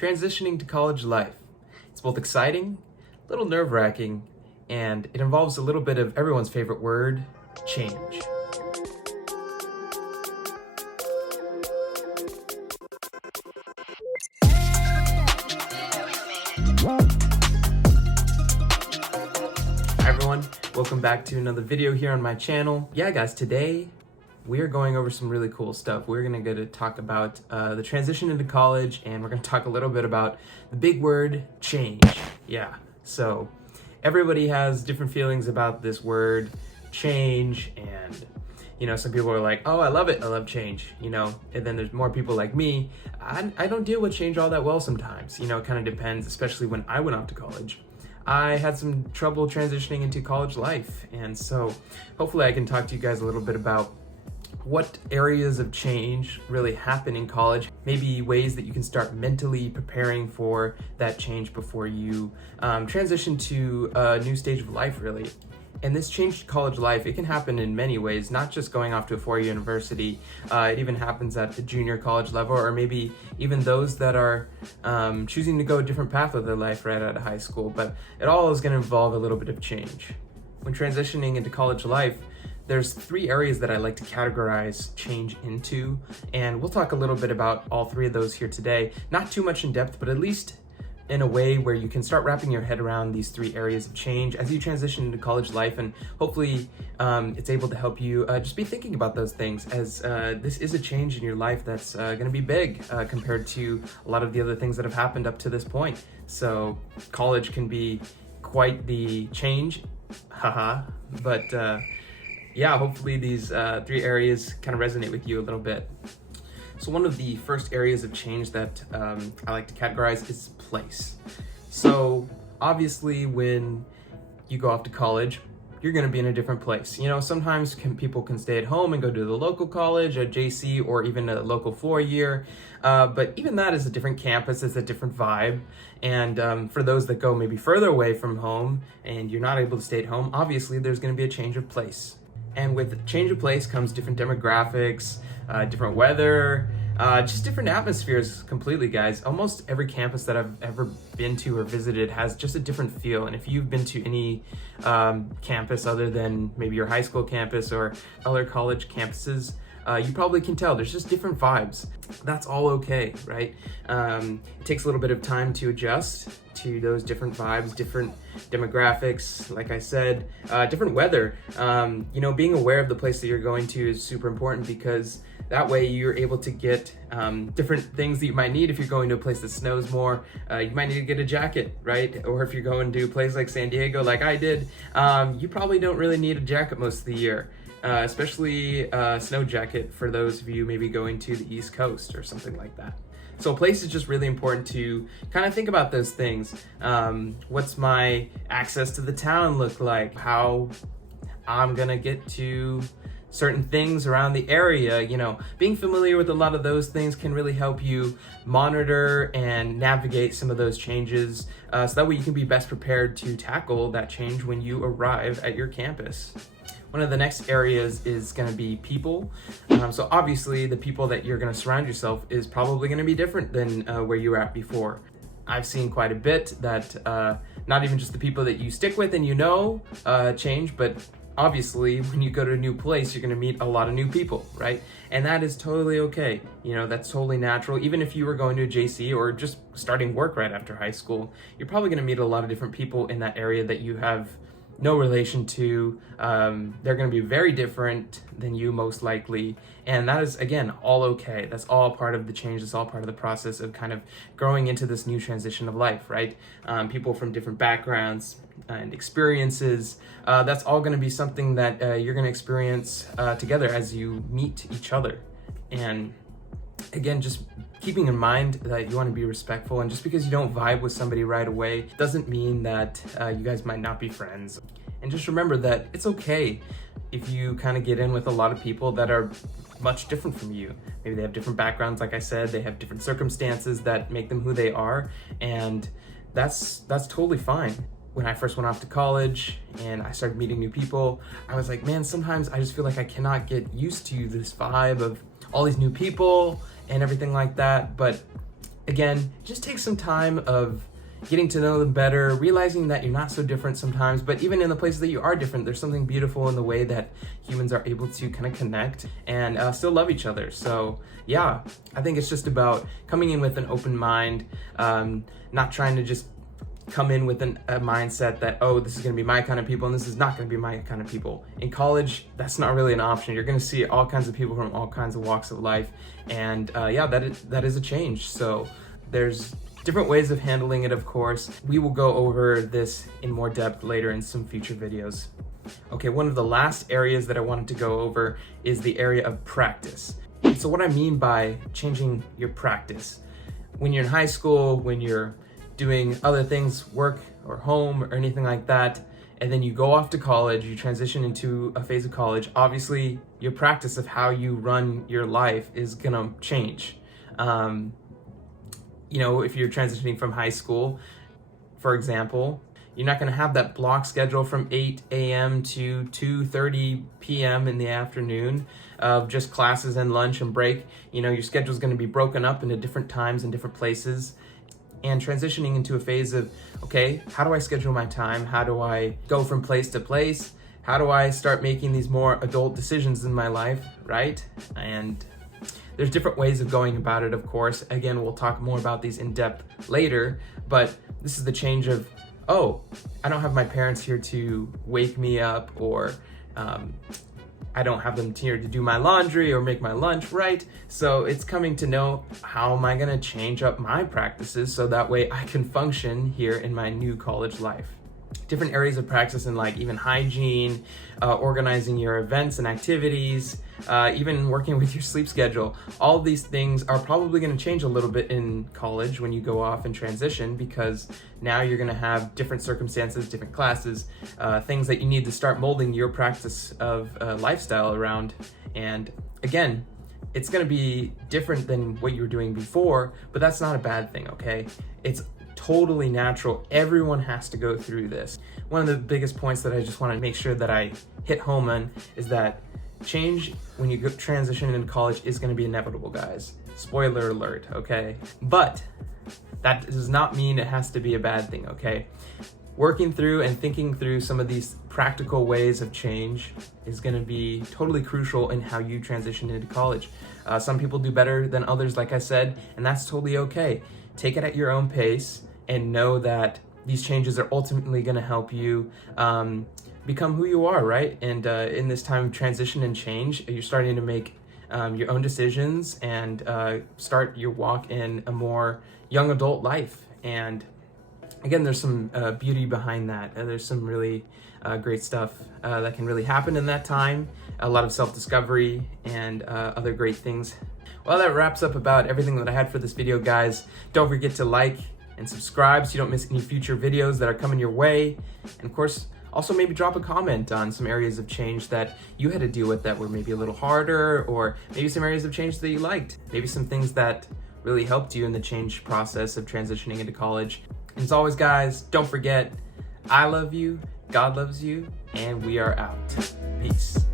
transitioning to college life. It's both exciting, a little nerve-wracking, and it involves a little bit of everyone's favorite word, change. Hi everyone, welcome back to another video here on my channel. Yeah guys, today we are going over some really cool stuff. We're gonna go to talk about the transition into college, and we're gonna talk a little bit about the big word, change. Yeah, so everybody has different feelings about this word, change, and some people are like, oh, I love it, I love change, and then there's more people like me. I don't deal with change all that well sometimes, it kind of depends, especially when I went off to college. I had some trouble transitioning into college life, and so hopefully I can talk to you guys a little bit about what areas of change really happen in college, maybe ways that you can start mentally preparing for that change before you transition to a new stage of life, really. And this change to college life, it can happen in many ways, not just going off to a four-year university. It even happens at the junior college level, or maybe even those that are choosing to go a different path with their life right out of high school. But it all is going to involve a little bit of change. When transitioning into college life, there's three areas that I like to categorize change into, and we'll talk a little bit about all three of those here today. Not too much in depth, but at least in a way where you can start wrapping your head around these three areas of change as you transition into college life, and hopefully it's able to help you just be thinking about those things, as this is a change in your life that's going to be big compared to a lot of the other things that have happened up to this point. So college can be quite the change, but yeah, hopefully these three areas kind of resonate with you a little bit. So one of the first areas of change that I like to categorize is place. So obviously when you go off to college, you're going to be in a different place. Sometimes people can stay at home and go to the local college, a JC, or even a local 4-year. But even that is a different campus, it's a different vibe. And for those that go maybe further away from home and you're not able to stay at home, obviously there's going to be a change of place. And with change of place comes different demographics, different weather, just different atmospheres completely, guys. Almost every campus that I've ever been to or visited has just a different feel. And if you've been to any campus other than maybe your high school campus or other college campuses, you probably can tell there's just different vibes. That's all okay, right? It takes a little bit of time to adjust to those different vibes, different demographics, like I said, different weather. Being aware of the place that you're going to is super important, because that way you're able to get different things that you might need. If you're going to a place that snows more, you might need to get a jacket, right? Or if you're going to a place like San Diego, like I did, you probably don't really need a jacket most of the year. Especially a snow jacket for those of you maybe going to the East Coast or something like that. So place is just really important to kind of think about those things. What's my access to the town look like? How I'm gonna get to certain things around the area, being familiar with a lot of those things can really help you monitor and navigate some of those changes, so that way you can be best prepared to tackle that change when you arrive at your campus. One of the next areas is going to be people. So obviously the people that you're going to surround yourself is probably going to be different than where you were at before. I've seen quite a bit that not even just the people that you stick with and change, but obviously when you go to a new place, you're going to meet a lot of new people, right? And that is totally okay. That's totally natural. Even if you were going to a JC or just starting work right after high school, you're probably going to meet a lot of different people in that area that you have no relation to. They're going to be very different than you, most likely, and that is, again, all okay. That's all part of the change. That's all part of the process of kind of growing into this new transition of life, right? People from different backgrounds and experiences, that's all going to be something that you're going to experience together as you meet each other. And again, just keeping in mind that you want to be respectful, and just because you don't vibe with somebody right away doesn't mean that you guys might not be friends. And just remember that it's okay if you kind of get in with a lot of people that are much different from you. Maybe they have different backgrounds, like I said, they have different circumstances that make them who they are, and that's totally fine. When I first went off to college and I started meeting new people, I was like, man, sometimes I just feel like I cannot get used to this vibe of all these new people and everything like that. But again, just take some time of getting to know them better, realizing that you're not so different sometimes, but even in the places that you are different, there's something beautiful in the way that humans are able to kind of connect and still love each other. So yeah, I think it's just about coming in with an open mind, not trying to just come in with a mindset that, oh, this is going to be my kind of people and this is not going to be my kind of people. In college, that's not really an option. You're going to see all kinds of people from all kinds of walks of life, and yeah, that is a change. So there's different ways of handling it, of course. We will go over this in more depth later in some future videos. Okay, one of the last areas that I wanted to go over is the area of practice. So what I mean by changing your practice, when you're in high school, when you're doing other things, work or home or anything like that, and then you go off to college, you transition into a phase of college, obviously your practice of how you run your life is gonna change. You know, if you're transitioning from high school, for example, you're not going to have that block schedule from 8 a.m. to 2:30 p.m. in the afternoon of just classes and lunch and break. You know, your schedule is going to be broken up into different times and different places. And transitioning into a phase of, okay, how do I schedule my time? How do I go from place to place? How do I start making these more adult decisions in my life, right? And there's different ways of going about it, of course. Again, we'll talk more about these in depth later, but this is the change of, oh, I don't have my parents here to wake me up, or I don't have them here to do my laundry or make my lunch, right? So it's coming to know, how am I gonna change up my practices so that way I can function here in my new college life. Different areas of practice in like even hygiene, organizing your events and activities, even working with your sleep schedule. All of these things are probably going to change a little bit in college when you go off and transition, because now you're going to have different circumstances, different classes, things that you need to start molding your practice of lifestyle around. And again, it's going to be different than what you were doing before, but that's not a bad thing, okay? It's totally natural. Everyone has to go through this. One of the biggest points that I just want to make sure that I hit home on is that change when you transition into college is going to be inevitable, guys. Spoiler alert, okay? But that does not mean it has to be a bad thing, okay? Working through and thinking through some of these practical ways of change is going to be totally crucial in how you transition into college. Some people do better than others, like I said, and that's totally okay. Take it at your own pace, and know that these changes are ultimately going to help you become who you are, right? And in this time of transition and change, you're starting to make your own decisions and start your walk in a more young adult life. And again, there's some beauty behind that. There's some really great stuff that can really happen in that time. A lot of self-discovery and other great things. Well, that wraps up about everything that I had for this video, guys. Don't forget to like and subscribe so you don't miss any future videos that are coming your way. And of course, also maybe drop a comment on some areas of change that you had to deal with that were maybe a little harder, or maybe some areas of change that you liked. Maybe some things that really helped you in the change process of transitioning into college. And as always, guys, don't forget, I love you, God loves you, and we are out. Peace.